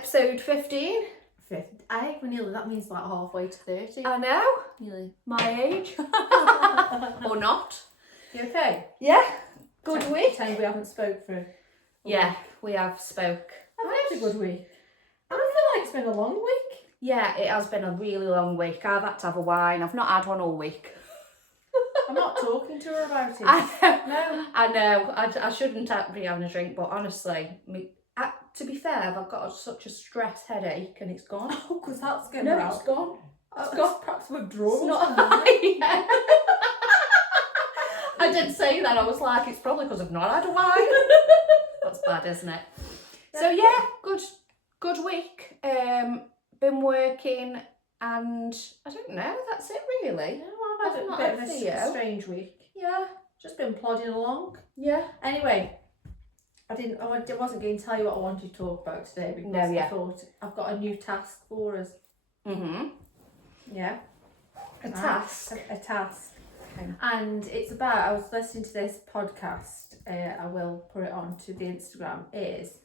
Episode 15. That means like halfway to 30. I know. Nearly. My age. Or not. You okay? Yeah. Good week. Pretend we haven't spoke for a Yeah, week. we have spoke. I've had a good week. I feel like it's been a long week. Yeah, it has been a really long week. I've had to have a wine. I've not had one all week. I'm not talking to her about it. I know. I shouldn't be having a drink, but honestly, to be fair, I've got such a stress headache and it's gone. Oh, because that's going No, out. it's gone. It's got perhaps withdrawal. It's not. Yeah. I did say that. I was like, it's probably because I've not had a wine. That's bad, isn't it? So yeah, good week. Been working, and I don't know. That's it really. No, I've had a bit of a strange week. Yeah, Just been plodding along. yeah. Anyway, I wasn't going to tell you what I wanted to talk about today because I thought I've got a new task for us. Yeah. A task. A task. Okay. And it's about, I was listening to this podcast, I will put it on to the Instagram, is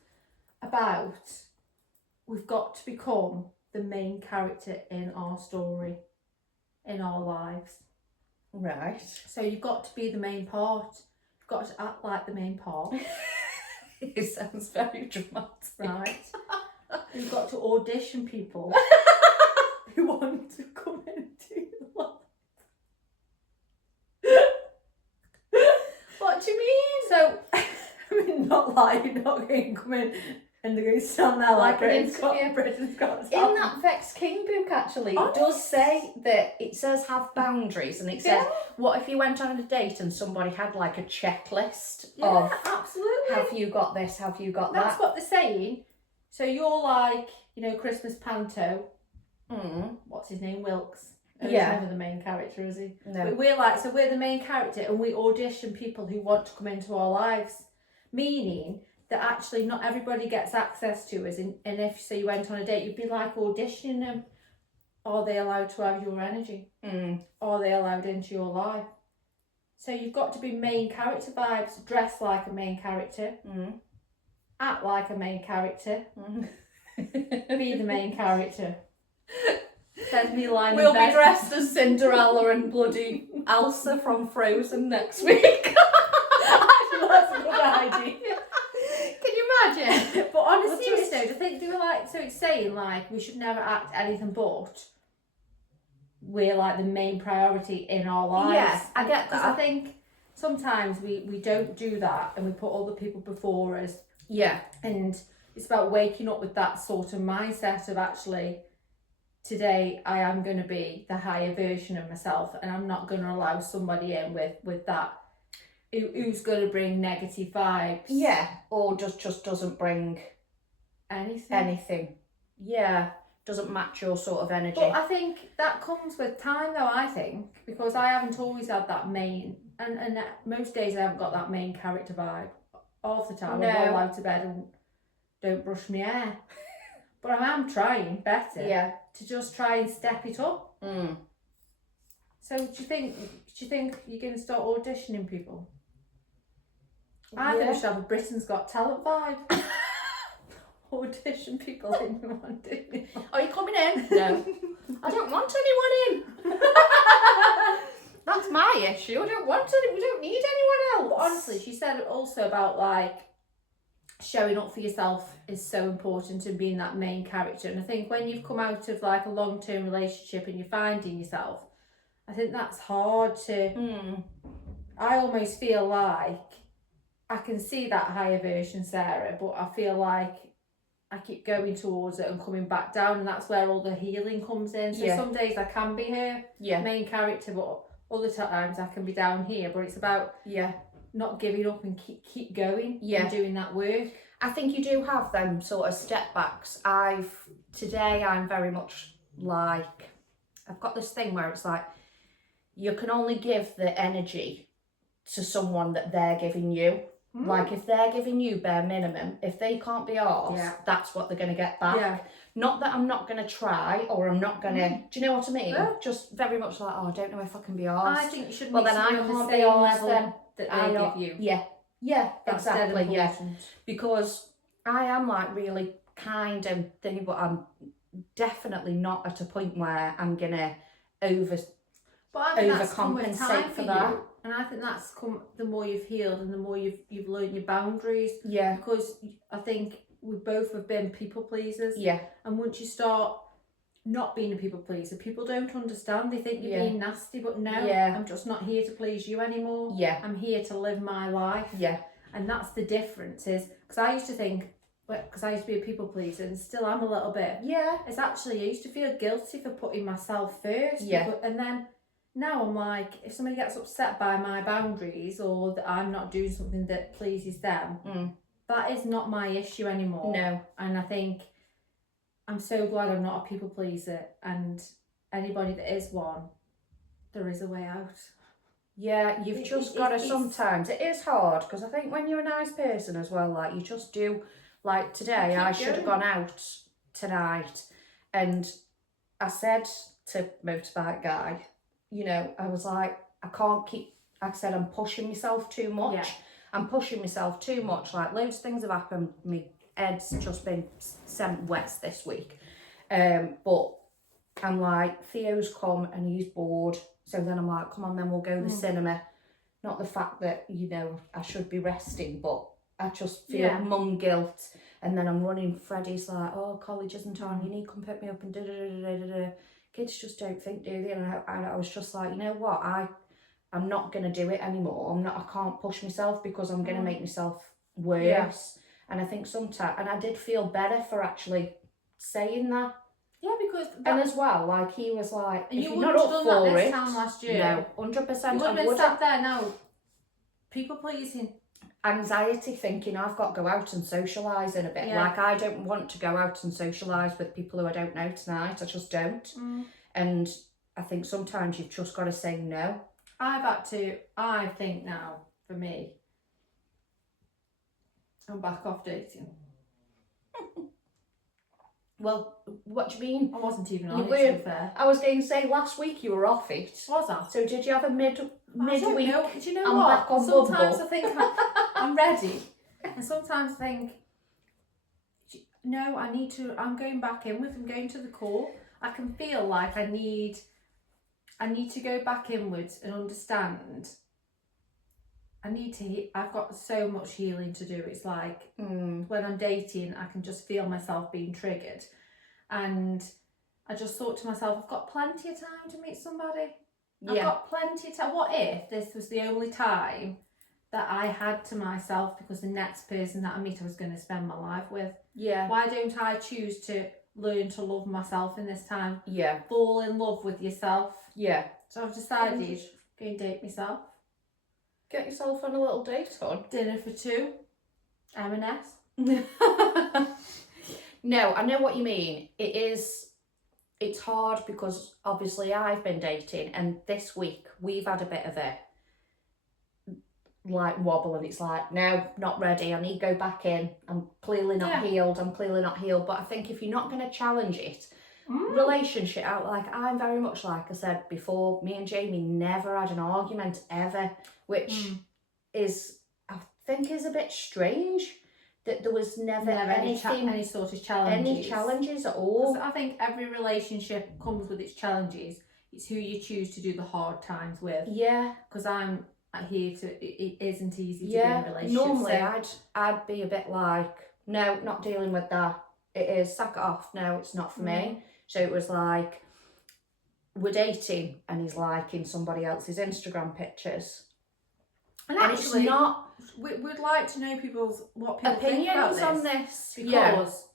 about we've got to become the main character in our story, in our lives. Right. So you've got to be the main part. You've got to act like the main part. It sounds very dramatic. Right. You've got to audition people who want to come into the life. What do you mean? So, I mean, not like you're not going to come in and they're going to stand there like Britain's got In that Vex King book, actually, it does say that it says have boundaries, and it says, what if you went on a date and somebody had like a checklist of, absolutely. have you got this, have you got that? That's what they're saying. So you're like, Christmas panto. What's his name? Wilkes. He's never the main character, is he? No. But we're the main character, and we audition people who want to come into our lives, meaning that actually not everybody gets access to us, and if say you went on a date, you'd be like auditioning them. Are they allowed to have your energy? Are they allowed into your life? So you've got to be main character vibes, dress like a main character, act like a main character, be the main character. Send me a line. We'll be dressed as Cinderella and bloody Elsa from Frozen next week. Actually, that's a good idea. Can you imagine? But on a serious note, I think they were like, so it's saying like we should never act anything but we're like the main priority in our lives. Yeah, I get that. Because I think sometimes we don't do that and we put other people before us. Yeah. And it's about waking up with that sort of mindset of actually, today I am going to be the higher version of myself, and I'm not going to allow somebody in with that who's going to bring negative vibes. Yeah, or just doesn't bring anything. Yeah, doesn't match your sort of energy. But I think that comes with time though, I think, because I haven't always had that main, and most days I haven't got that main character vibe. Half the time I roll out of bed and don't brush my hair. But I am trying better to just try and step it up. So do you think you're going to start auditioning people? I think we should have a Britain's Got Talent vibe. Audition people in one day. Are you coming in? No. I don't want anyone in. That's my issue. I don't want any. We don't need anyone else. But honestly, she said also about like showing up for yourself is so important and being that main character. And I think when you've come out of like a long-term relationship and you're finding yourself, I think that's hard to. I almost feel like I can see that higher version Sarah, but I feel like I keep going towards it and coming back down, and that's where all the healing comes in. So some days I can be her main character, but other times I can be down here. But it's about not giving up and keep going and doing that work. I think you do have them sort of step backs. Today I'm very much like, I've got this thing where it's like, you can only give the energy to someone that they're giving you. Like if they're giving you bare minimum, if they can't be arsed, that's what they're going to get back. Not that I'm not going to try or I'm not going to, do you know what I mean? Just very much like, I don't know if I can be arsed. I think you should well, then I can't be arsed then. That they give you. Yeah, exactly, because I am like really kind and thing, but I'm definitely not at a point where I'm gonna over But I think that's come with time overcompensate for for that. you, and I think that's come the more you've healed and the more you've learned your boundaries. Yeah, Because I think we both have been people pleasers, yeah, and once you start not being a people pleaser, people don't understand. They think you're Yeah. being nasty, but no, Yeah. I'm just not here to please you anymore. yeah, I'm here to live my life. yeah, And that's the difference. Is because I used to think, because I used to be a people pleaser, and still am a little bit. yeah, It's actually, I used to feel guilty for putting myself first. Yeah. And then now I'm like, if somebody gets upset by my boundaries or that I'm not doing something that pleases them, that is not my issue anymore. no, And I think I'm so glad I'm not a people pleaser. And anybody that is one, there is a way out. yeah. You've just got to. Sometimes it is hard because I think when you're a nice person as well, like you just do. Like today, I should have gone out tonight, and I said to motorbike guy, you know, I was like, I can't keep. I said I'm pushing myself too much. Yeah. I'm pushing myself too much. Like loads of things have happened. My head's just been sent west this week. But I'm like, Theo's come and he's bored. So then I'm like, come on, then we'll go to the cinema. Not the fact that, you know, I should be resting, but I just feel mum guilt. And then I'm running. Freddie's like, oh, college isn't on. You need to come pick me up and da-da-da-da-da-da. Kids just don't think, do they? And I was just like, you know what? I'm not going to do it anymore. I can't push myself because I'm going to make myself worse. Yeah. And I think sometimes, and I did feel better for actually saying that. Yeah, because And as well, like he was like, and if you you're wouldn't not have up done that for this it, time last year. no, 100%. You wouldn't I have would sat there now, people pleasing. Anxiety, thinking I've got to go out and socialise in a bit. Yeah. Like I don't want to go out and socialise with people who I don't know tonight. I just don't. And I think sometimes you've just got to say no. I think now, for me, I'm back off dating. Well, what do you mean? I wasn't even You on it, were- to be fair. I was going to say last week you were off it. Was I? So did you have a midweek? I don't know. Do you know I'm what? back on Sometimes Bumble. I think I'm ready. And sometimes I think, no, I'm going back in with, I'm going to the core. I can feel like I need to go back inwards and understand. I've got so much healing to do. It's like when I'm dating, I can just feel myself being triggered. And I just thought to myself, I've got plenty of time to meet somebody. I've got plenty of time. What if this was the only time that I had to myself because the next person that I meet I was going to spend my life with? Yeah. Why don't I choose to learn to love myself in this time? Yeah. Fall in love with yourself. Yeah. So I've decided, go and date myself. Get yourself on a little date on. Dinner for two. M&S. No, I know what you mean. It's hard because obviously I've been dating and this week we've had a bit of a like wobble and it's like, no, not ready. I need to go back in. I'm clearly not healed. But I think if you're not going to challenge it, relationship out, like I'm very much like I said before, me and Jamie never had an argument ever, which is, I think is a bit strange. That there was never any sort of challenges. Any challenges at all. Because I think every relationship comes with its challenges. It's who you choose to do the hard times with. Yeah. Because I'm here to, it isn't easy to be in a relationship. Normally so I'd be a bit like, no, not dealing with that. It is, sack it off. No, it's not for me. So it was like, we're dating and he's liking somebody else's Instagram pictures. And And actually, it's not we'd like to know what people think opinions about on this. Because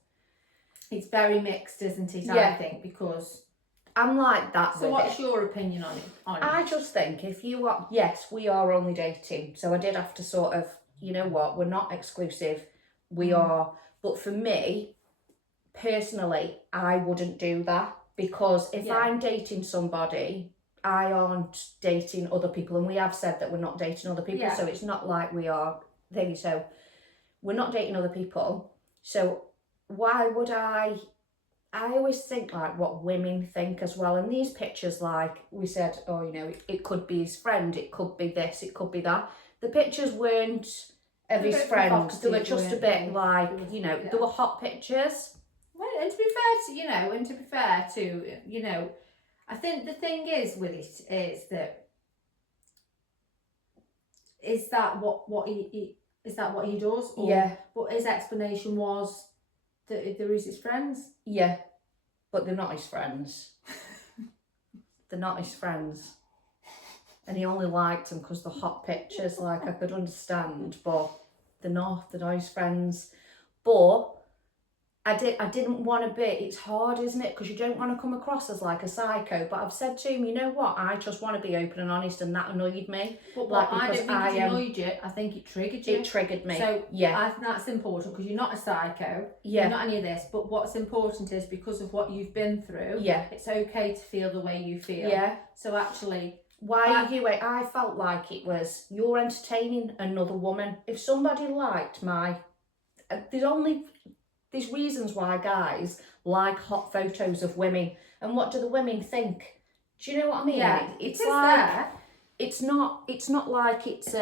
it's very mixed, isn't it? I think, because I'm like that so with what's it. your opinion on it? I just think if you are, yes, we are only dating. So I did have to sort of, you know what, we're not exclusive. We are. But for me, personally, I wouldn't do that because if I'm dating somebody, I aren't dating other people. And we have said that we're not dating other people. So it's not like we are thingy. So we're not dating other people. So why would I always think like what women think as well. And these pictures, like we said, oh, you know, it could be his friend, it could be this, it could be that. The pictures weren't of his bit friends. They were provocative, just a weren't bit they? like, Yeah. there were hot pictures. Well, and to be fair to, I think the thing is with it is that what he is that what he does? Or, Yeah. But his explanation was that there is his friends. Yeah, but they're not his friends. They're not his friends. And he only liked them because the hot pictures, like, I could understand, but they're not his friends. But I didn't want to be, it's hard, isn't it? Because you don't want to come across as like a psycho. But I've said to him, you know what? I just want to be open and honest, and that annoyed me. But like, I don't because think it annoyed you. I think it triggered you. It triggered me. So yeah, I think that's important because you're not a psycho. yeah, You're not any of this. But what's important is because of what you've been through. yeah, It's okay to feel the way you feel. yeah. So actually, I felt like it was, you're entertaining another woman. If somebody liked there's reasons why guys like hot photos of women, and what do the women think? Do you know what I mean? Yeah, it's it is like there. it's not like it's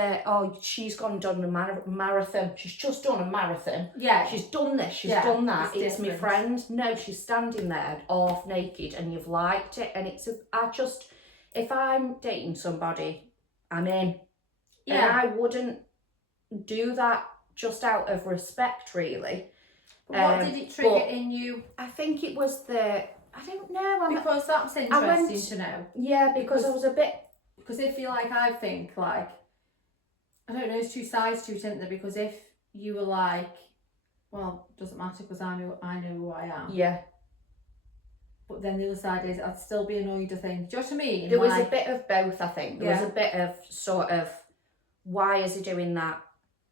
she's gone and done a marathon. She's just done a marathon. Yeah. She's done this. She's Yeah, done that. it's It's my different. friend. No, she's standing there half naked, and you've liked it, and if I'm dating somebody, I'm in. Yeah. And I wouldn't do that just out of respect, really. But what did it trigger but in you? I think it was I don't know. Because that's interesting to know. Yeah, because I was a bit. Because if you I think I don't know, there's two sides to it, isn't there? Because if you were like, well, it doesn't matter because I know who I am. Yeah. But then the other side is I'd still be annoyed, I think. Do you know what I mean? There was a bit of both, I think. There was Yeah. a bit of sort of, why is he doing that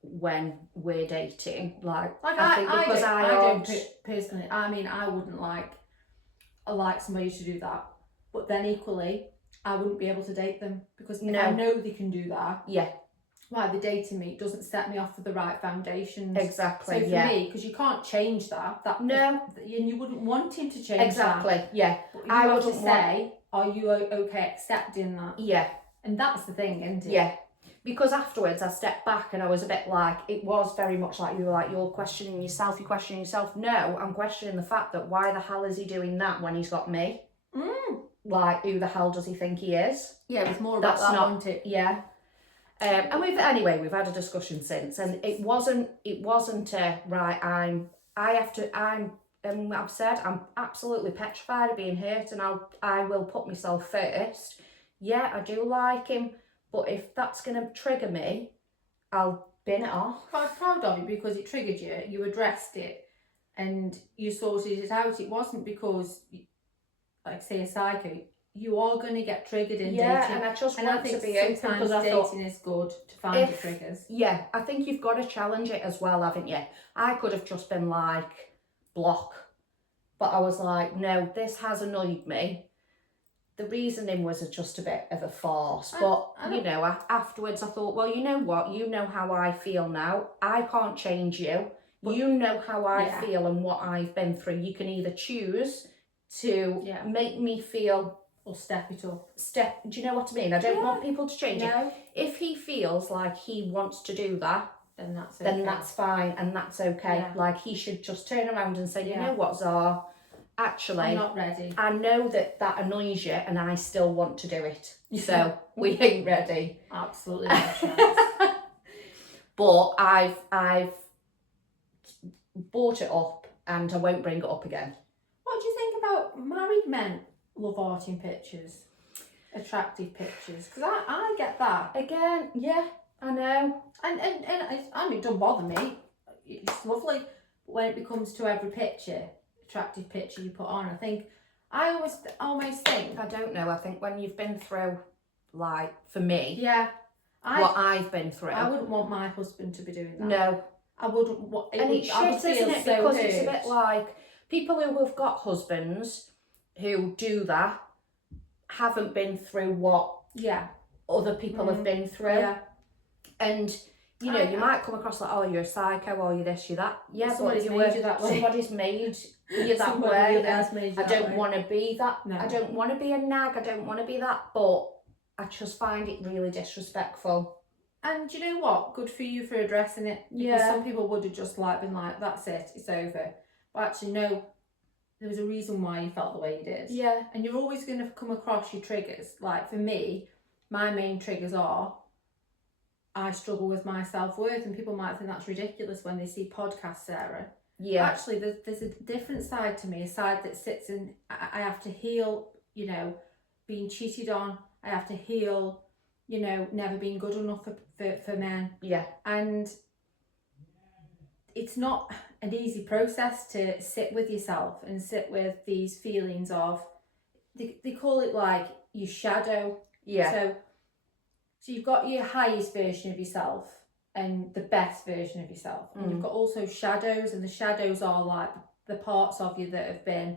when we're dating? I think because I don't personally. I mean, I wouldn't like somebody to do that. But then equally, I wouldn't be able to date them because if I know they can do that. Yeah. Why they're dating me doesn't set me off for the right foundations. Exactly. So for me, because you can't change that. No. And you wouldn't want him to change Exactly. that. Yeah. But you have to say, are you okay accepting that? Yeah. And that's the thing, isn't it? Yeah. Because afterwards I stepped back and I was a bit like, it was very much like you were like, you're questioning yourself. No, I'm questioning the fact that why the hell is he doing that when he's got me? Like, who the hell does he think he is? Yeah, it was more about that, wasn't it? Yeah. And we've had a discussion since, and it wasn't right. I've said I'm absolutely petrified of being hurt, and I will put myself first. Yeah, I do like him, but if that's gonna trigger me, I'll bin it off. I'm proud of you because it triggered you. You addressed it, and you sorted it out. It wasn't because, like say, a psycho. You are going to get triggered in dating. And I just want to be open because I thought dating is good to find your triggers. Yeah, I think you've got to challenge it as well, haven't you? I could have just been like, block. But I was like, no, this has annoyed me. The reasoning was just a bit of a farce. Afterwards I thought, well, you know what? You know how I feel now. I can't change you. But you know how I feel and what I've been through. You can either choose to make me feel... or step it up. Do you know what I mean? I don't want people to change it. If he feels like he wants to do that, then that's okay. Then that's fine and that's okay. Yeah. Like, he should just turn around and say, you know what, Zara? Actually, I'm not ready. I know that annoys you and I still want to do it. So we ain't ready. Absolutely not. But I've brought it up and I won't bring it up again. What do you think about married men love art in pictures? Attractive pictures? Because I get that. Again, yeah, I know. And it doesn't bother me. It's lovely. But when it becomes to every attractive picture you put on, I almost think... I don't know, I think when you've been through, like, for me... Yeah. What I've been through... I wouldn't want my husband to be doing that. No. I wouldn't want... And it's shit, isn't it? Because it's a bit like, people who have got husbands who do that haven't been through what other people have been through. Yeah. And... you might come across like, oh, you're a psycho, or you're this, you're that. Yeah, somebody's made you that way. Somebody's made you that way. I don't want to be that. No. I don't want to be a nag. I don't want to be that. But I just find it really disrespectful. And do you know what? Good for you for addressing it. Because some people would have just like been like, that's it, it's over. But actually, no, there was a reason why you felt the way you did. Yeah. And you're always going to come across your triggers. Like for me, my main triggers are I struggle with my self-worth, and people might think that's ridiculous when they see podcast Sarah. Yeah. Actually, there's a different side to me, a side that sits in, I have to heal, you know, being cheated on. I have to heal, you know, never being good enough for men. Yeah. And it's not an easy process to sit with yourself and sit with these feelings of, they call it like your shadow. Yeah. So you've got your highest version of yourself and the best version of yourself. And you've got also shadows, and the shadows are like the parts of you that have been,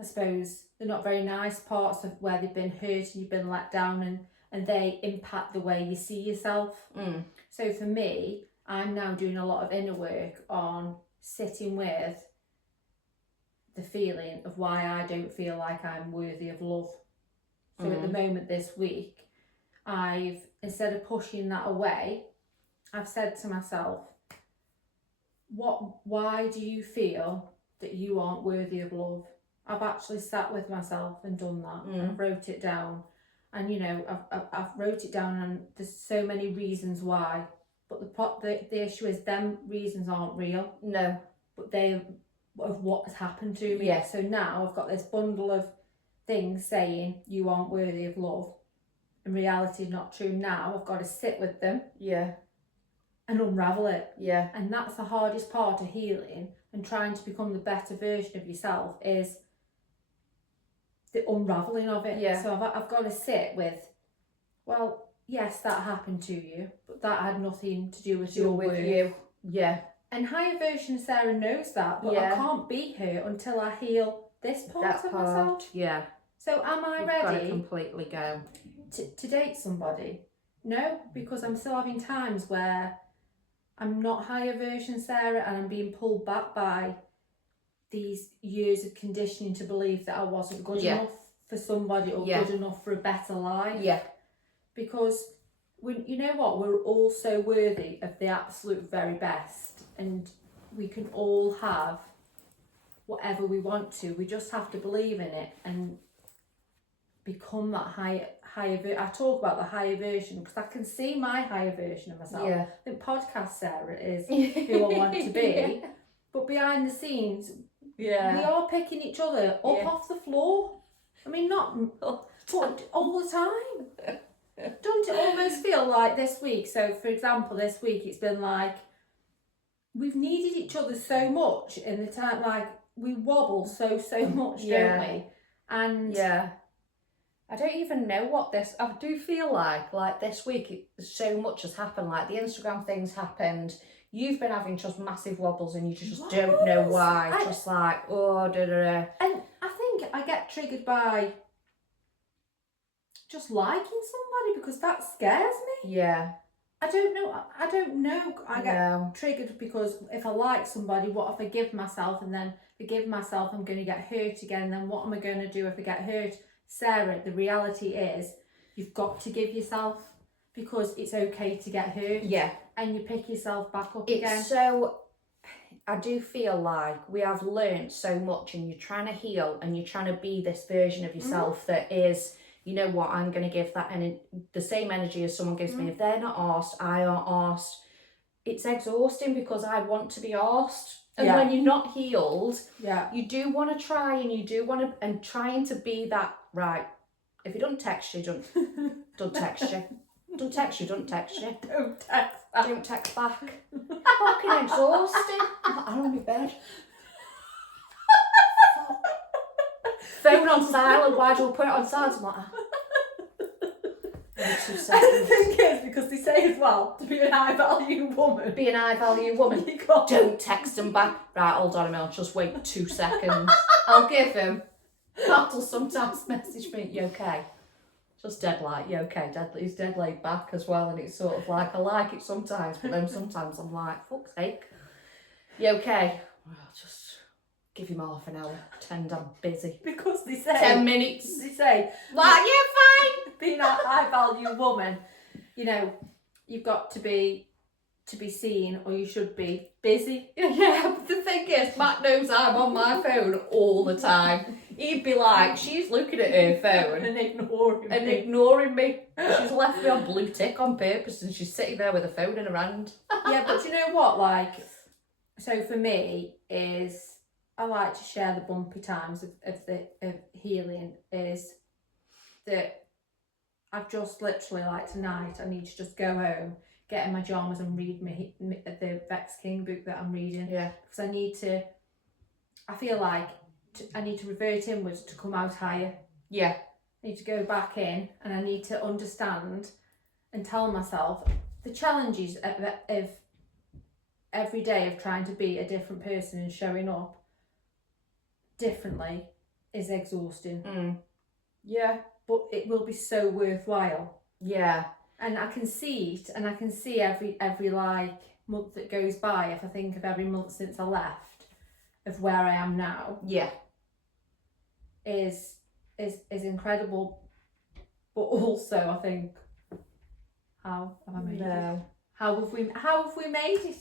I suppose, they're not very nice parts of where they've been hurt and you've been let down, and they impact the way you see yourself. So for me, I'm now doing a lot of inner work on sitting with the feeling of why I don't feel like I'm worthy of love. So at the moment this week, I've, instead of pushing that away, I've said to myself, why do you feel that you aren't worthy of love? I've actually sat with myself and done that. I've wrote it down. And, you know, I've wrote it down, and there's so many reasons why. But the issue is them reasons aren't real. No. But they of what has happened to me. Yeah. So now I've got this bundle of things saying you aren't worthy of love. In reality, not true. Now I've got to sit with them. Yeah. And unravel it. Yeah. And that's the hardest part of healing and trying to become the better version of yourself, is the unraveling of it. Yeah. So I've got to sit with, well, yes, that happened to you, but that had nothing to do with your worth. you. Yeah. And higher version Sarah knows that, but I can't be her until I heal this part of myself. Yeah. So am I You've ready got to completely go to date somebody? No, because I'm still having times where I'm not higher version Sarah, and I'm being pulled back by these years of conditioning to believe that I wasn't good enough for somebody, or good enough for a better life. Yeah. Because you know what, we're all so worthy of the absolute very best, and we can all have whatever we want to. We just have to believe in it and become that higher I talk about the higher version because I can see my higher version of myself. Yeah. I think podcast Sarah is who I want to be. Yeah. But behind the scenes, we are picking each other up off the floor. I mean, not all the time. Don't it almost feel like this week? So, for example, this week it's been like we've needed each other so much in the time. Like we wobble so much, don't we? And I don't even know what this. I do feel like this week so much has happened. Like the Instagram things happened. You've been having just massive wobbles, and you just don't know why. Just like And I think I get triggered by just liking somebody because that scares me. Yeah. I don't know. I get triggered because if I like somebody, what if I give myself, and then if I give myself, I'm going to get hurt again. Then what am I going to do if I get hurt? Sarah, the reality is you've got to give yourself, because it's okay to get hurt. Yeah. And you pick yourself back up again. So I do feel like we have learned so much, and you're trying to heal, and you're trying to be this version of yourself that is, you know what, I'm going to give that the same energy as someone gives me. If they're not arsed, I aren't arsed. It's exhausting because I want to be arsed. And when you're not healed, you do want to try, and you do want to, and trying to be that, right, if you don't text you, don't text you. Don't text you, don't text you. Don't text back. Don't text back. Fucking exhausted. I'm on my bed. Phone on silent. Why do I put it on silent? I'm like, every 2 seconds. And the thing is, because they say as well, to be an high value woman. Be an high value woman. Don't text them back. Right, hold on a minute. Just wait 2 seconds. I'll give him. That'll sometimes message me, you okay? Just dead like, you okay? He's dead laid back as well, and it's sort of like, I like it sometimes, but then sometimes I'm like, fuck's sake. You okay? Well, just give him half an hour, pretend I'm busy. Because they say 10 minutes. They say, like, yeah, fine. Being a high value woman, you know, you've got to be seen, or you should be busy. Yeah, but the thing is, Matt knows I'm on my phone all the time. He'd be like, she's looking at her phone And ignoring me. She's left me on blue tick on purpose, and she's sitting there with her phone in her hand. Yeah, but you know what? Like, so for me is I like to share the bumpy times of healing. Is that I've just literally, like, tonight I need to just go home, get in my pajamas and read the Vex King book that I'm reading. Yeah. Because I feel like I need to revert inwards to come out higher. Yeah. I need to go back in, and I need to understand and tell myself the challenges of every day of trying to be a different person and showing up differently is exhausting. Yeah. But it will be so worthwhile. Yeah. And I can see it, and I can see every like month that goes by, if I think of every month since I left, of where I am now. Yeah. Is incredible, but also I think, how have I made it? How have we made it?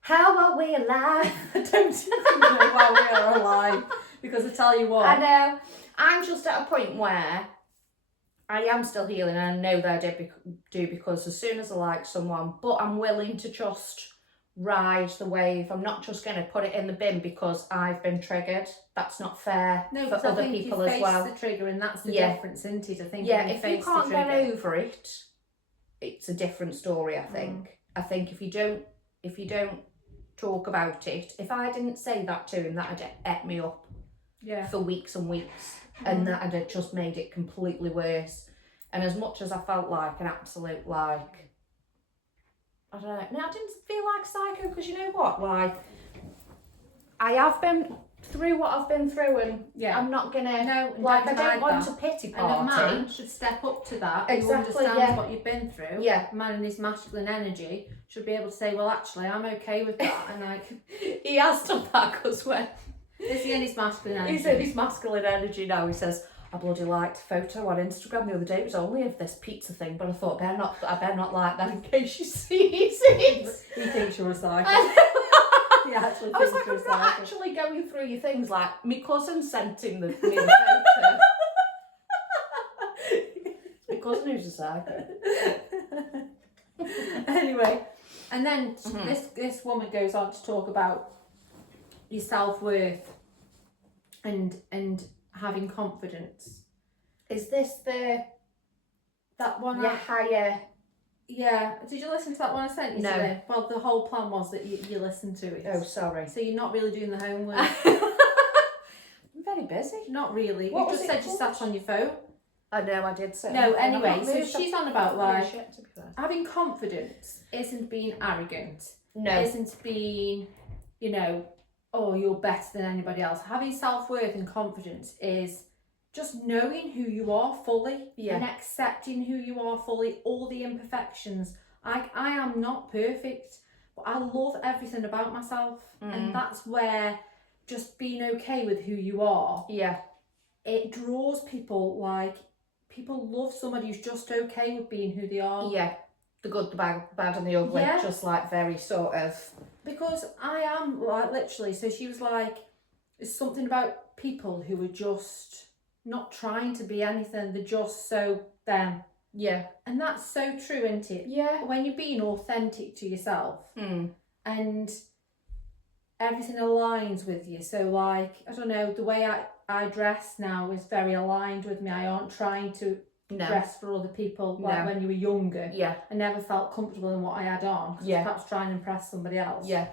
How are we alive? I don't even know why we are alive, because I tell you what, I know. I'm just at a point where I am still healing, and I know that I do because as soon as I like someone, but I'm willing to just ride the wave. I'm not just going to put it in the bin because I've been triggered. That's not fair for other people as well. The trigger, and that's the difference, isn't it? I think. Yeah, if you can't get over it, it's a different story. I think. I think if you don't talk about it, if I didn't say that to him, that'd ate me up. Yeah. For weeks and weeks, and that'd have just made it completely worse. And as much as I felt like an absolute, like, I don't know. No, I didn't feel like psycho, because you know what? Like, I have been through what I've been through, and I'm not gonna. No, like, I don't want to pity party. And a man should step up to that. Exactly. Who understands what you've been through. Yeah. A man in his masculine energy should be able to say, well, actually, I'm okay with that. And like, he has done that, because when is he in his masculine energy? He's in his masculine energy now. He says, I bloody liked a photo on Instagram the other day. It was only of this pizza thing, but I thought I better not like that in case she sees it. He thinks you're a psycho. He actually I was thinks like, you're a I'm not psycho. actually going through your things. Like, my cousin sent him the photo. My cousin who's a psycho. Anyway, and then this woman goes on to talk about your self-worth and having confidence. Is this that one? Your higher? Yeah. Did you listen to that one I sent you today? Well, the whole plan was that you listened to it. Oh, sorry. So you're not really doing the homework. I'm very busy. Not really. What You was just it said you called? sat on your phone. I know, I did say. No, And anyway, I've not so moved she's up- on about, Holy like, shit, to be fair. having confidence isn't being arrogant. No. Isn't being, you know, oh, you're better than anybody else. Having self-worth and confidence is just knowing who you are fully and accepting who you are fully, all the imperfections. I am not perfect, but I love everything about myself. And that's where just being okay with who you are, it draws people. Like, people love somebody who's just okay with being who they are. Yeah, the good, the bad and the ugly, just like very sort of. Because I am, like, literally, so she was like, there's something about people who are just not trying to be anything, they're just so them. Yeah. And that's so true, isn't it? Yeah. When you're being authentic to yourself and everything aligns with you. So, like, I don't know, the way I dress now is very aligned with me. I aren't trying to dress for other people like when you were younger. Yeah. I never felt comfortable in what I had on. Perhaps trying to impress somebody else. Yeah.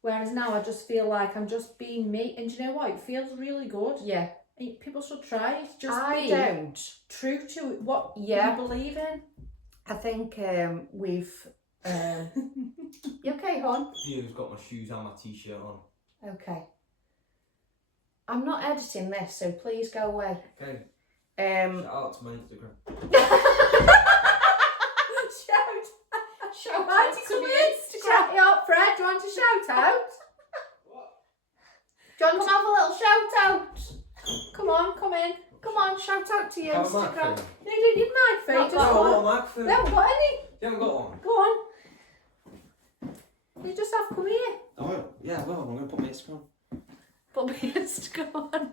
Whereas now I just feel like I'm just being me. And do you know what? It feels really good. Yeah. And people should try it. Just I be don't. true to what you believe in. I think we've. You okay, hon? Vio's got my shoes and my t-shirt on. Okay. I'm not editing this, so please go away. Okay. Shout out to my Instagram. Shout Why out do you to come me in? Instagram. Shout out, Fred. Do you want to shout out? Do you want to have a little shout out? Come on, come in. Come on, shout out to your Oh, Instagram. microphone. No, you don't need my phone. Not Just that Oh, one. what microphone? We haven't got any. You haven't got one? Go on. You just have to come here. Oh, yeah, well, I'm going to put my Instagram. Put my Instagram on.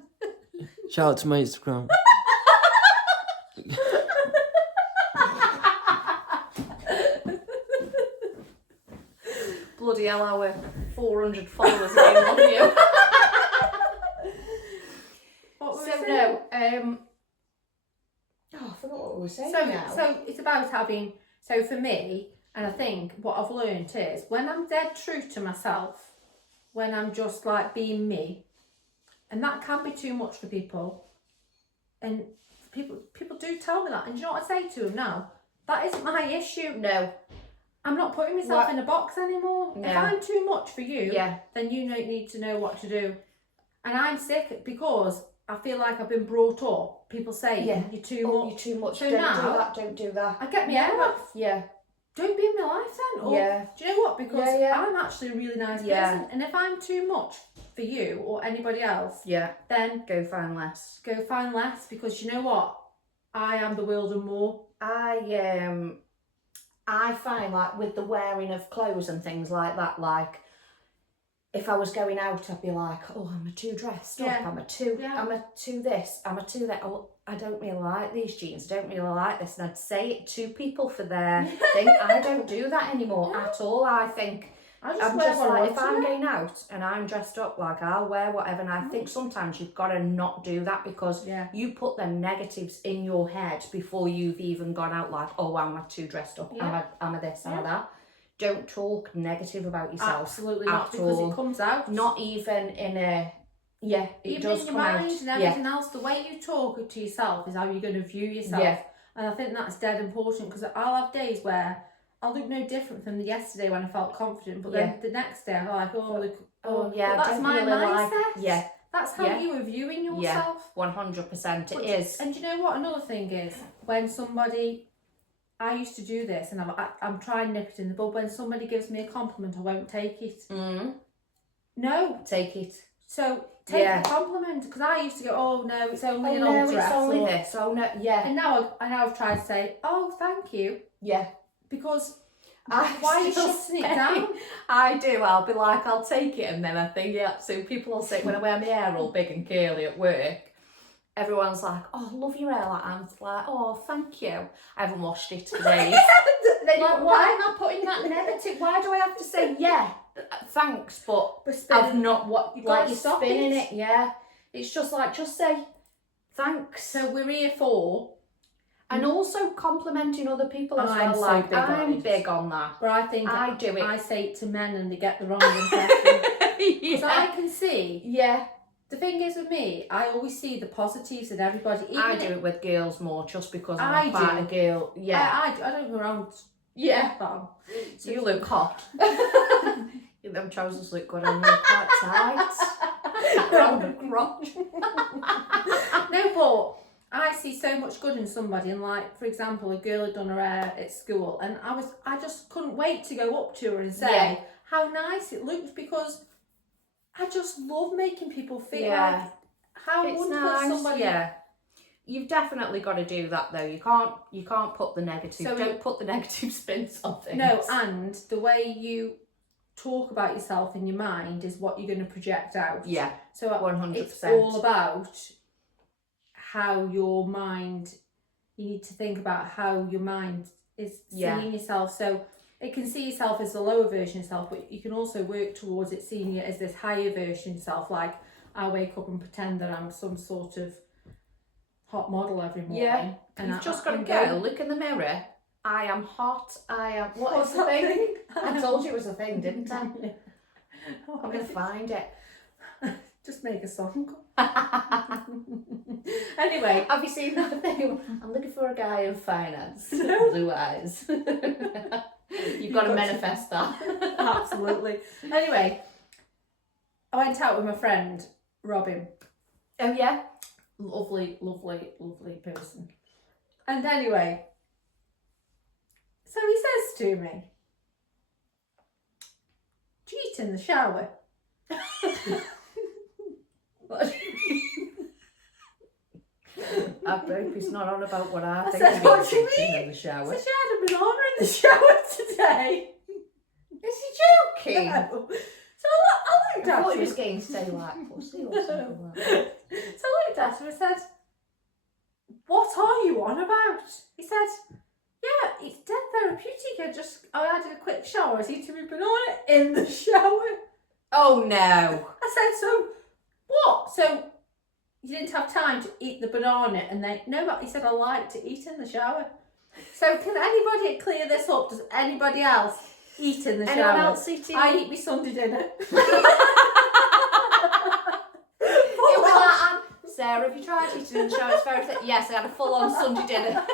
Shout out to my Instagram. Bloody hell, our 400 followers again, love you. What were we So saying? no, I forgot what we were saying now. So it's about having, so for me, and I think what I've learned is when I'm dead true to myself, when I'm just like being me, and that can be too much for people, and people do tell me that, and do you know what I say to them now? That isn't my issue. No. I'm not putting myself What? in a box anymore. No. If I'm too much for you, Yeah. then you need to know what to do. And I'm sick because I feel like I've been brought up. People say, Yeah. you're too Oh, much. you're too much. So Don't now- do that. Don't do that. I get my hair off. Yeah. Don't be in my life then. Or, Yeah. do you know what? Because Yeah. I'm actually a really nice Yeah. person. And if I'm too much for you or anybody else, Yeah. then Go find less. go find less. Because you know what? I am the world and more. I find like with the wearing of clothes and things like that, like if I was going out, I'd be like, oh, I'm a too dressed up, Yeah. I'm a too this, I'm a too that. Oh, I don't really like these jeans, I don't really like this, and I'd say it to people for their thing. I don't do that anymore at all. I think I just I'm wear just what I like, want if to I'm wear. going out and I'm dressed up, like I'll wear whatever, and I think sometimes you've got to not do that because Yeah. you put them negatives in your head before you've even gone out like, oh, I'm too dressed up, Yeah. I'm a this, I'm Yeah. a that. Don't talk negative about yourself. Absolutely not, at because all. it comes out. Not even in a, it Even does in your come mind out. and everything else, the way you talk to yourself is how you're going to view yourself. Yeah. And I think that's dead important because I'll have days where I'll look no different from the yesterday when I felt confident, but then the next day I'm like, Oh yeah, but that's don't my really mindset. like, yeah, That's how Yeah. you are viewing yourself. 100% it But- is. And you know what? Another thing is when somebody, I used to do this, and I'm trying to nip it in the bud. When somebody gives me a compliment, I won't take it. No, Take it. so take Yeah. the compliment because I used to go, oh no, it's only Oh an no, old dress. it's only or- this. Oh no, yeah, And now I've tried to say, oh, thank you, yeah. because I why are you still shutting it say- down? I do. I'll be like, I'll take it, and then I think, yeah. So people will say when I wear my hair all big and curly at work, everyone's like, "Oh, I love your hair like that." I'm like, "Oh, thank you." I haven't washed it today. Like, why am I putting that negative? Why do I have to say yeah, thanks, but But I've not what you like gotta you're stop spinning it. it? Yeah, it's just like just say thanks. So we're here for, And also complimenting other people as I'm well. so Like big on I'm it. big on that. but I think I do it. I say it to men and they get the wrong impression. So I can see. Yeah, The thing is with me, I always see the positives in everybody. Even I do it with girls more just because I I'm quite a do. girl. Yeah, I don't go around. yeah. Bam. So you look hot. Them trousers look good on you, quite tight. Round the crotch. No, but I see so much good in somebody, and like for example, a girl had done her hair at school, and I just couldn't wait to go up to her and say Yeah. how nice it looked because I just love making people feel Yeah. like how It's wonderful nice. somebody. Yeah. You've definitely got to do that though. You can't put the negative. So don't put the negative spins on things. No, and the way you talk about yourself in your mind is what you're going to project out. Yeah. So 100%. it's all about how your mind, you need to think about how your mind is Yeah. seeing yourself. So it can see yourself as the lower version of yourself, but you can also work towards it seeing you as this higher version of yourself. Like I wake up and pretend that I'm some sort of hot model every morning. Yeah. And You've just got to go look in the mirror. I am hot. I am. What's the thing? I told you it was a thing, didn't I? I'm gonna find it. Just make a song. Anyway, Have you seen that thing? I'm looking for a guy in finance. Blue eyes. You've got to manifest that. absolutely. Anyway, I went out with my friend Robin. Oh yeah. Lovely, lovely, lovely person. And anyway, so he says to me, "Do you eat in the shower?" I hope he's not on about what I think said, of "What do you eating mean?" in the So shower. she had a banana in the shower today. Is he joking? No. So I looked I at thought he him. was going to say like pussy or something like that. So I looked at him and said, "What are you on about?" He said, "Yeah, it's dead therapeutic. I had a quick shower. I was eating my banana in the shower." Oh no. I said, "So what? So you didn't have time to eat the banana?" And then no, but he said, "I like to eat in the shower." So can anybody clear this up? Does anybody else eat in the shower? Anyone else eating? I eat my Sunday dinner. It was like, Sarah, have you tried eating in the shower? It's very thick. Yes, I had a full-on Sunday dinner.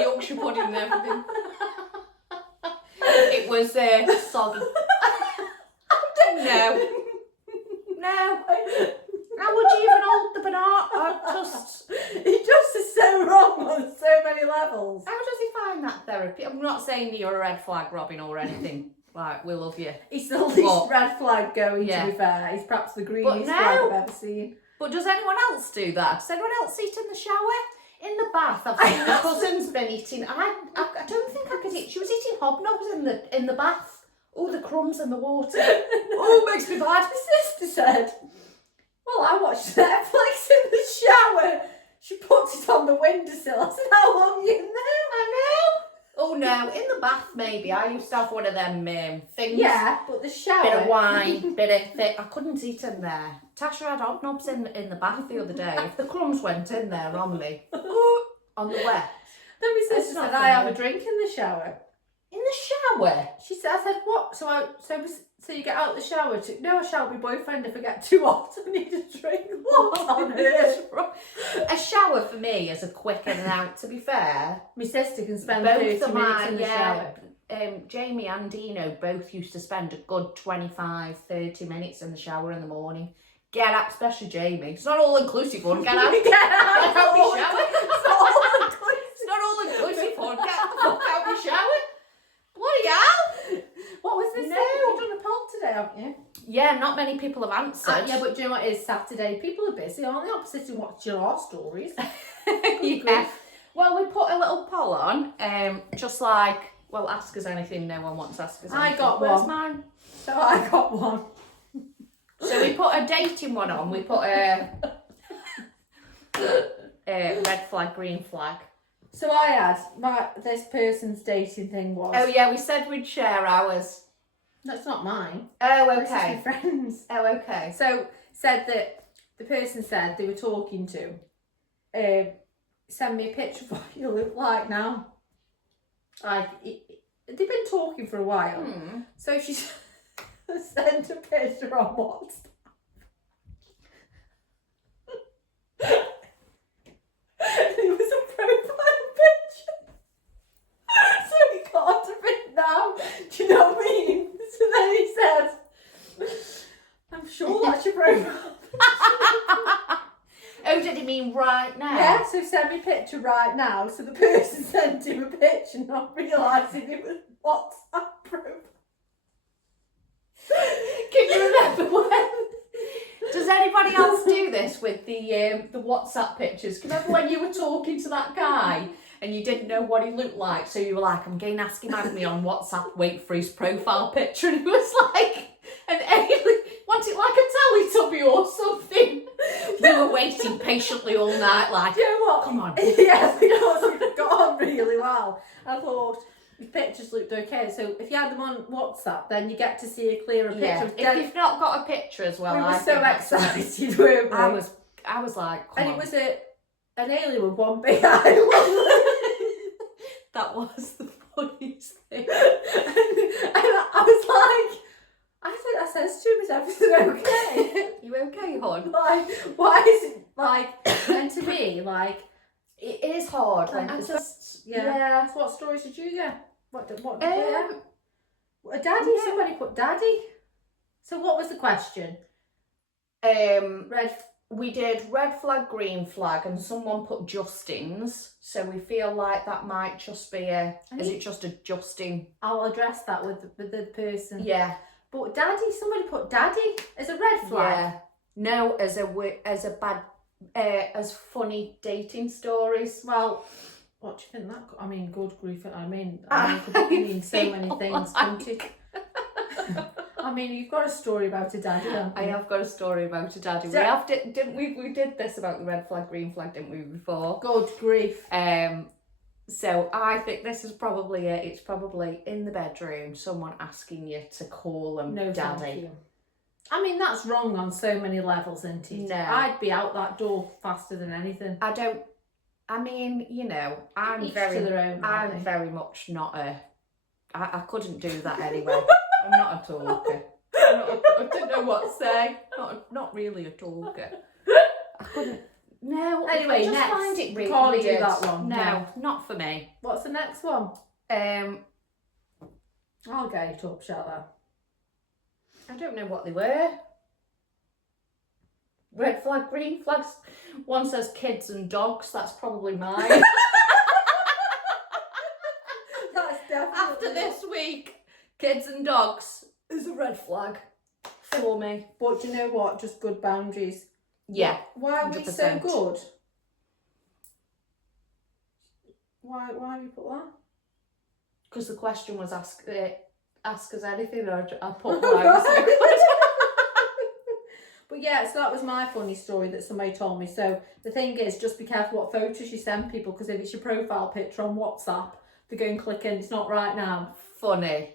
Yorkshire pudding and everything. It was soggy. No. No. How would you even hold the banana? He just is so wrong on so many levels. How does he find that therapy? I'm not saying you're a red flag, Robin, or anything. Like, we love you. He's the least But- red flag going, Yeah. to be fair. He's perhaps the But greenest no. flag I've ever seen. But does anyone else do that? Does anyone else eat in the shower? In the bath? I've seen my cousin's been eating. I don't think I could eat. She was eating hobnobs in the bath. Oh, the crumbs and the water. Oh, makes me bad. My sister said, "Well, I watched Netflix in the shower." She put it on the windowsill. I said, "How long are you in there?" I know. Oh no, in the bath maybe. I used to have one of them things. Yeah, but the shower. Bit of wine, bit of thick. I couldn't eat in there. Tasha had hobnobs in the bath the other day. If the crumbs went in there on me, on the wet. Then my It's sister not said, "I have for a me. drink in the shower." In the shower? She said, "I said what? So you get out the shower to? No, I shout my boyfriend if I get too hot. I need a drink." What on earth? A shower for me is a quick in and out, to be fair. My sister can spend Both 30 of minutes mine, in the yeah. shower. Jamie and Dino both used to spend a good 25, 30 minutes in the shower in the morning. Get out, especially Jamie. It's not all inclusive one. Get out. Get out Get out of your the shower. It's all inclusive. It's not all inclusive one. Get the fuck out your shower. Bloody hell. What was this? No. You've done a poll today, haven't you? Yeah, not many people have answered. Yeah, but do you know what? It is Saturday. People are busy, aren't they? Opposite in watching our stories. Yeah. Well, we put a little poll on, just like, well, ask us anything. No one wants to ask us anything. I got Where's one. mine? So I got one. So we put a dating one on. We put a red flag, green flag. So I had this person's dating thing was. Oh yeah, we said we'd share ours. That's not mine. Oh This is my okay. friends. Oh okay. So said that the person said they were talking to, send me a picture of what you look like now. Like they've been talking for a while. So she sent a picture on WhatsApp. It was a profile picture. So he got a bit now. Do you know what I mean? So then he says, "I'm sure that's your profile." Oh, did he mean right now? Yeah, so send me a picture right now. So the person sent him a picture, not realising it was WhatsApp profile. Can you remember when? Does anybody else do this with the WhatsApp pictures? Can you remember when you were talking to that guy and you didn't know what he looked like, so you were like, "I'm going to ask him, add me on WhatsApp, wait for his profile picture," and he was like an alien, want it like a Teletubby or something. You were waiting patiently all night, like, Do you know what? come on. Yeah, because we got on really well. I thought the pictures looked okay. So if you had them on WhatsApp, then you get to see a clearer picture. Yeah. If you've not got a picture as well, we were I so think that's excited, weren't we? I was like, come and on. it was an alien with one big eye. That was the funniest thing. and I was like, I said to him, "Is everything okay?" You okay, hon? Like, why is it like? And to me, like, It is hard when I'm it's just yeah. So what stories did you get? What did you get? A daddy? yeah. Somebody put daddy. So what was the question? Red. We did red flag, green flag, and someone put Justin's. So we feel like that might just be is it just a Justin? I'll address that with the person. Yeah. But daddy, somebody put daddy as a red flag. Yeah. No, as a bad, as funny dating stories. Well, What do you think that? I mean, good grief! I mean, it could mean so many things, couldn't it? I mean, you've got a story about a daddy, haven't you? I have got a story about a daddy. So- We have, didn't we? We did this about the red flag, green flag, didn't we, before? Good grief! So I think this is probably it. It's probably in the bedroom, someone asking you to call them No, daddy. thank you. I mean, that's wrong on so many levels, isn't it? No. I'd be out that door faster than anything. I mean, you know, I'm Each very, to their own, aren't I'm they? very much not I couldn't do that anyway. I'm not a talker. I don't know what to say. Not really a talker. I couldn't. No. Anyway, I just next. find it really Can't do weird. that one. No, not for me. What's the next one? I'll get it up, shall I? I don't know what they were. Red flag, green flags. One says kids and dogs. That's probably mine. That's definitely. After this week, kids and dogs is a red flag for me. But do you know what? Just good boundaries. Yeah. Why are we so 100%. good? Why have you put that? Because the question was ask us anything, or I put why I was so good. But yeah, so that was my funny story that somebody told me. So the thing is, just be careful what photos you send people, because if it's your profile picture on WhatsApp, they go and click and it's not right now. Funny.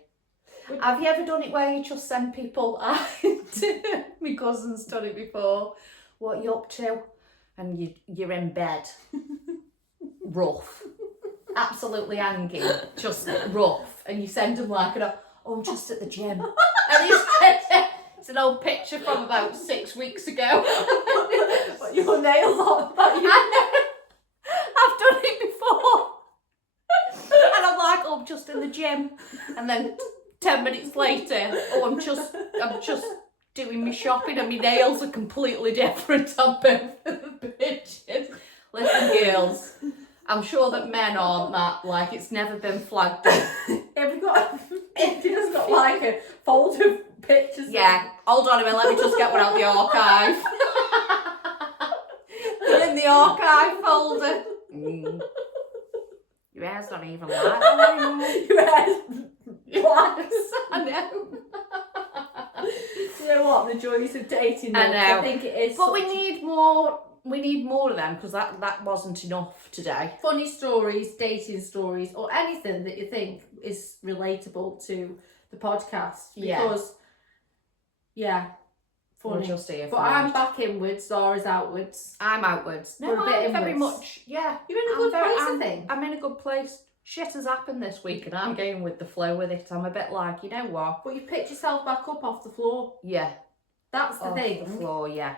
Have you ever done it where you just send people? My cousin's done it before. What are you up to? And you're in bed. Rough. Absolutely hanging. Just rough. And you send them like, I'm just at the gym. And he said, it's an old picture from about 6 weeks ago. But your nails on. I've done it before. And I'm like, I'm just in the gym. And then 10 minutes later, I'm just doing my shopping and my nails are completely different on both of the pictures. Listen, girls, I'm sure that men aren't that, like, it's never been flagged up. If you just got like a folder of pictures. Yeah, hold on a minute, let me just get one out the archive. They're in the archive folder. Your hair's not even like that anymore. Your hair's black. I know. You know what? The joys of dating. I know. I think it is. But we need more. We need more of them, because that wasn't enough today. Funny stories, dating stories, or anything that you think is relatable to the podcast. Because, funny. We'll just hear But from I'm you. back inwards, Zara's outwards. I'm outwards. No, We're a bit I'm very inwards. much. Yeah, You're in a good place, I think. I'm in a good place. Shit has happened this week, and I'm going with the flow with it. I'm a bit like, you know what? But you've picked yourself back up off the floor. Yeah. That's the Off thing. the floor. Yeah.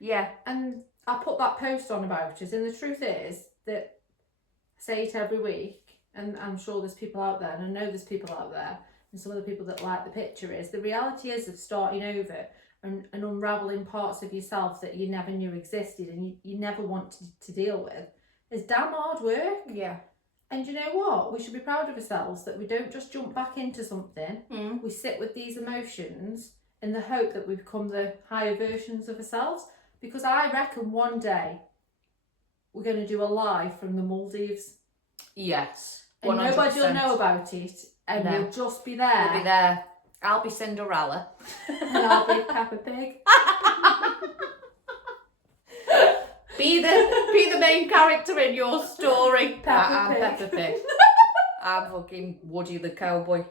Yeah. And I put that post on about it, and the truth is that I say it every week, and I'm sure there's people out there, and I know there's people out there, and some of the people that like the picture is, the reality is of starting over and unravelling parts of yourself that you never knew existed and you never wanted to deal with is damn hard work. Yeah. And you know what? We should be proud of ourselves that we don't just jump back into something. We sit with these emotions in the hope that we become the higher versions of ourselves. Because I reckon one day we're going to do a live from the Maldives. Yes. 100%. And nobody will know about it. And No. we'll just be there. We'll be there. I'll be Cinderella. And I'll be Peppa Pig. Be the main character in your story. Peppa I'm Pig. Peppa Pig. I'm fucking Woody the cowboy.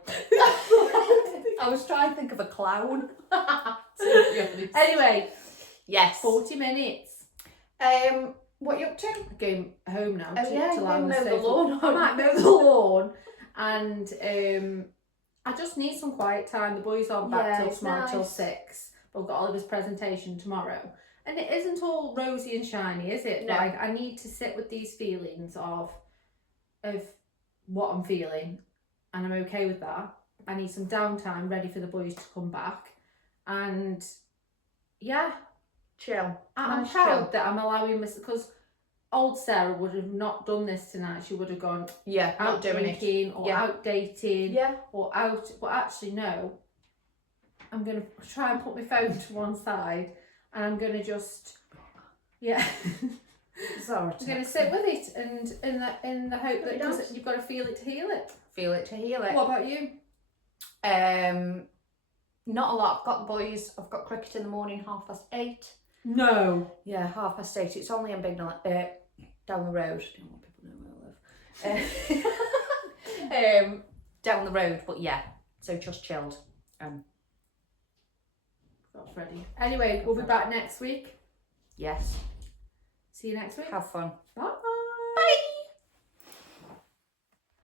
I was trying to think of a clown. Anyway, Yes. 40 minutes. What are you up to? I'm going home now. Oh, yeah, to you lie on mow the sofa. lawn, I might mow the lawn. And I just need some quiet time. The boys aren't back Yeah, till it's tomorrow till nice. 6. But we've got Oliver's presentation tomorrow. And it isn't all rosy and shiny, is it? No. Like, I need to sit with these feelings of what I'm feeling, and I'm okay with that. I need some downtime ready for the boys to come back. And yeah, Chill. I'm Nice proud chill. that I'm allowing this, because old Sarah would have not done this tonight. She would have gone Yeah, out not doing it. drinking or Yeah. out dating Yeah. or out. But actually, no. I'm going to try and put my phone to one side, and I'm going to just, yeah. Zara, You're going to sit with it and in the hope that It does. 'cause you've got to feel it to heal it. Feel it to heal it. What about you? Not a lot. I've got the boys. I've got cricket in the morning, 8:30. No. Yeah, 8:30. It's only in Bignell, down the road. I don't want people to know where I live. Down the road, but yeah. So just chilled. That's ready. Anyway, we'll be back next week. Yes. See you next week. Have fun. Bye.